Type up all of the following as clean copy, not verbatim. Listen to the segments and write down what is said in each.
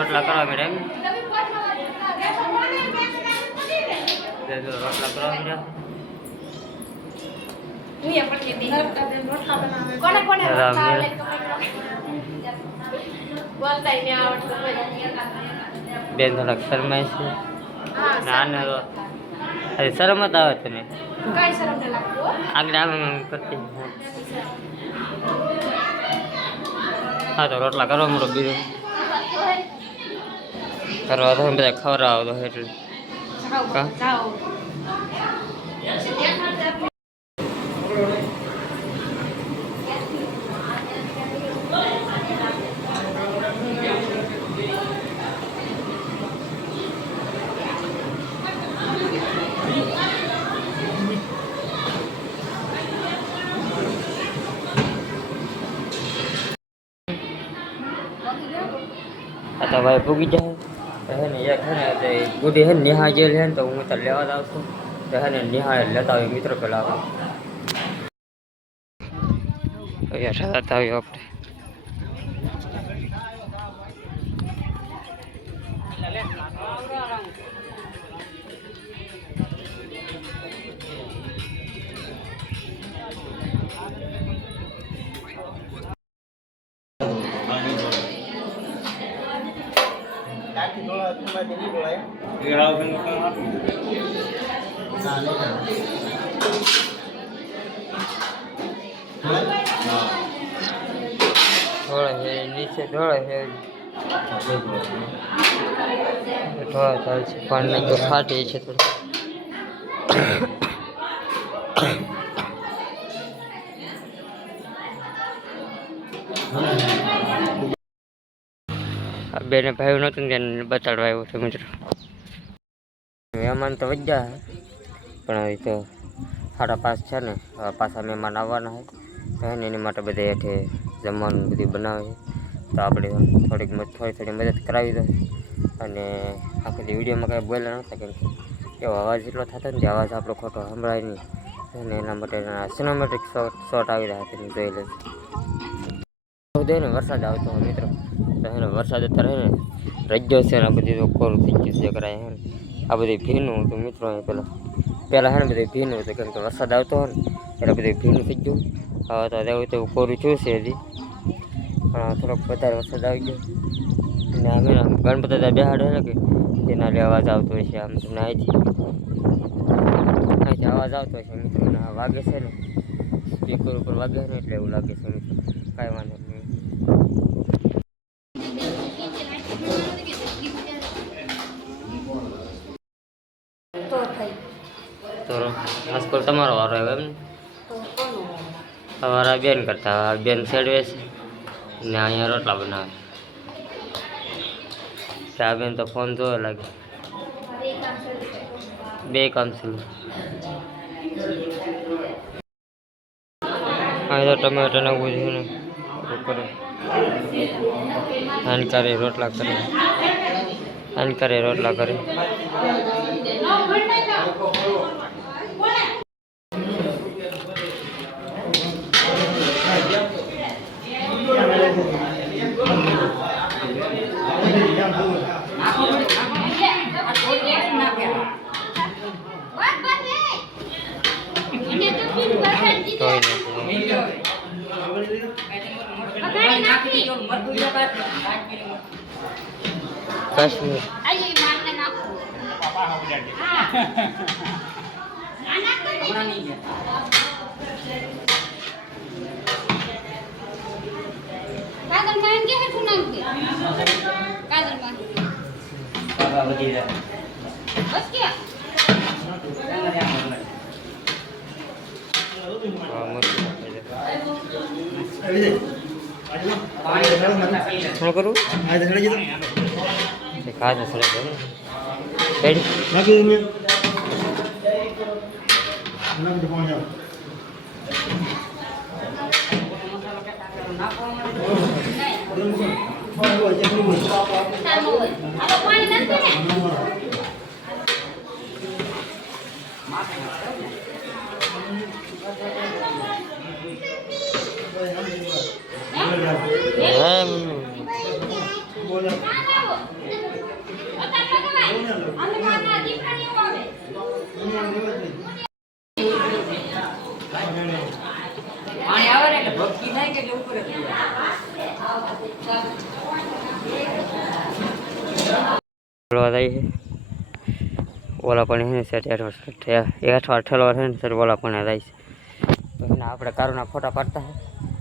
રોટલા કરવા મળે એમ રોટલા કરવા મળ્યા બેન થોડાક શરમાય છે ના અરે શરમ જ આવે તને આગળ આમ કરતી હા તો રોટલા કરવા મળો બીજું કરવા તો બધા ખવડાવો તો એટલે तो भाई पूगी जाए है ने एक है ने गुडी है निहा जेल है तो हूँ तो लेवा जाऊँ तो है ने निहा लेता हुए मित्र पेला यार जाता हुए अपने थोड़ा है नीचे थोड़ा है थोड़ा चाल से पानी तो फाटे है थोड़ा बेने भाई नतु बताड़वा આવ્યો છે મિત્રો મહેમાન તો વજ્યા પણ હવે તો 5:30 છે ને પાછા મહેમાન આવવાના છે એની માટે બધે હેઠે જમવાનું બધું બનાવે તો આપણે થોડી મદદ કરાવી દો અને આખી વિડીયોમાં કાંઈ બોલ્યા નહોતા કેમ કે એવો અવાજ એટલો થતો ને અવાજ આપણો ખોટો સંભળાય નહીં અને એના માટે સિનેમેટિક શોટ આવી રહ્યા હતા જોઈ લેજો ને વરસાદ આવતો હોય મિત્રો તો એને વરસાદ અત્યારે ને રજ્યો છે ને આ બધી તો કોરું થઈ ગયું છે કરાય હે આ બધી ભીનું હતું મિત્રો પહેલાં હે ને બધી ભીનું હતું કેમ કે વરસાદ આવતો હોય ને એટલે બધી ભીનું થઈ ગયું હવે તો એવું તો કોરું થયું છે હજી પણ થોડોક વધારે વરસાદ આવી ગયો અને અમે ગણપતિ બેહાડે ને કે તેના લે અવાજ આવતો હોય છે આમ તમને અહીંથી અવાજ આવતો હોય છે મિત્રો વાગે છે ને સ્પીકર ઉપર વાગે ને એટલે એવું લાગે છે મિત્રો કાંઈ વાંધો નહીં તો આજકાલ તમારો વારો આવ્યો એમ ને અમારા બેન કરતા બેન સેડવે છે ને અહીંયા રોટલા બનાવે ચા બેન તો ફોન જોવે લાગે બે કામ છે અહીં તો ટમેટા ને ઉભું છે ને કરે હાનકારી રોટલા કરે હાનકારી રોટલા કરે કાશ્મીર શું કરું ખાસ સડે રેડી નાખી દે નાખી દે પાણી ઓલા પણ હે સર હેઠ ઠેલો છે ને સર ઓલા પણ જાય છે તો એને આપણે કારુના ફોટા પાડતા હે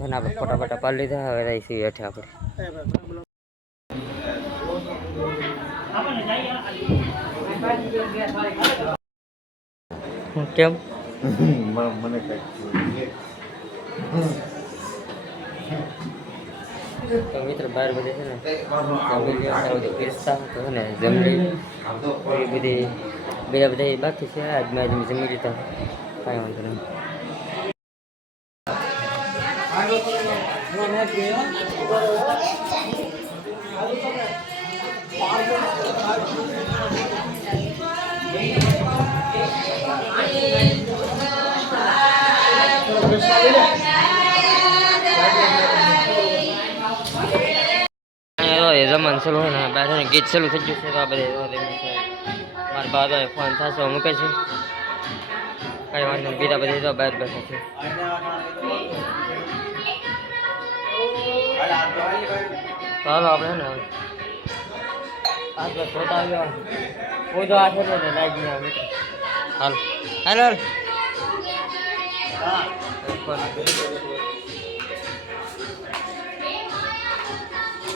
એને આપણે ફોટા પાડતા પાડી લીધા હવે જાય છે હેઠે આપણે કેમ મને તો મિત્ર બહાર બધે છે ને બધું પીરસતા તો ને જમણી એ બધી બધા બાકી છે આજમાં જમી લીધા કાંઈ વાંધો નહીં જમવાનું ચાલુ હોય ને બહાર ગીત ચાલુ થઈ ગયું છે તો આ બધે મારા બાબા ફોન થશે મૂકે છે કાંઈ વાંધો નહીં બીજા બધે તો બહાર બેઠા છે તો હાલો આપણે ને આપણે ફોટા આવ્યો ઉદો આ છે ને લાગી આવે હાલ હાલ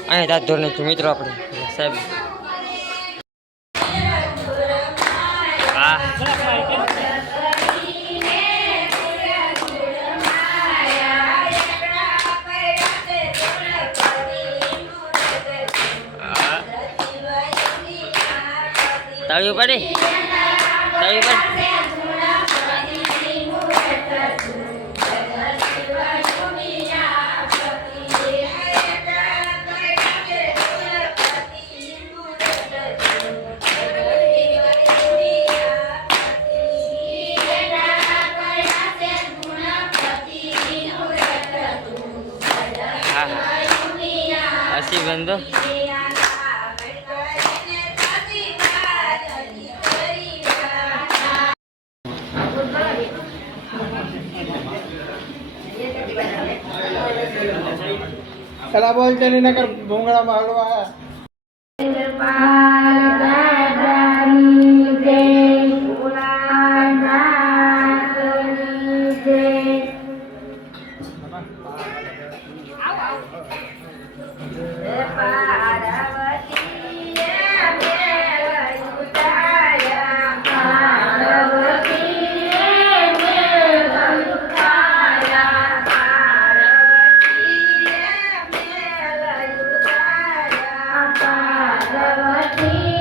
અહીંયા દાંત ધોર નાખ્યું મિત્રો આપણે સાહેબ હા તાળીઓ પાડી તાળીઓ પાડી así vendo कला बोलते नहीं नगर भूंगड़ा मालवा Parvati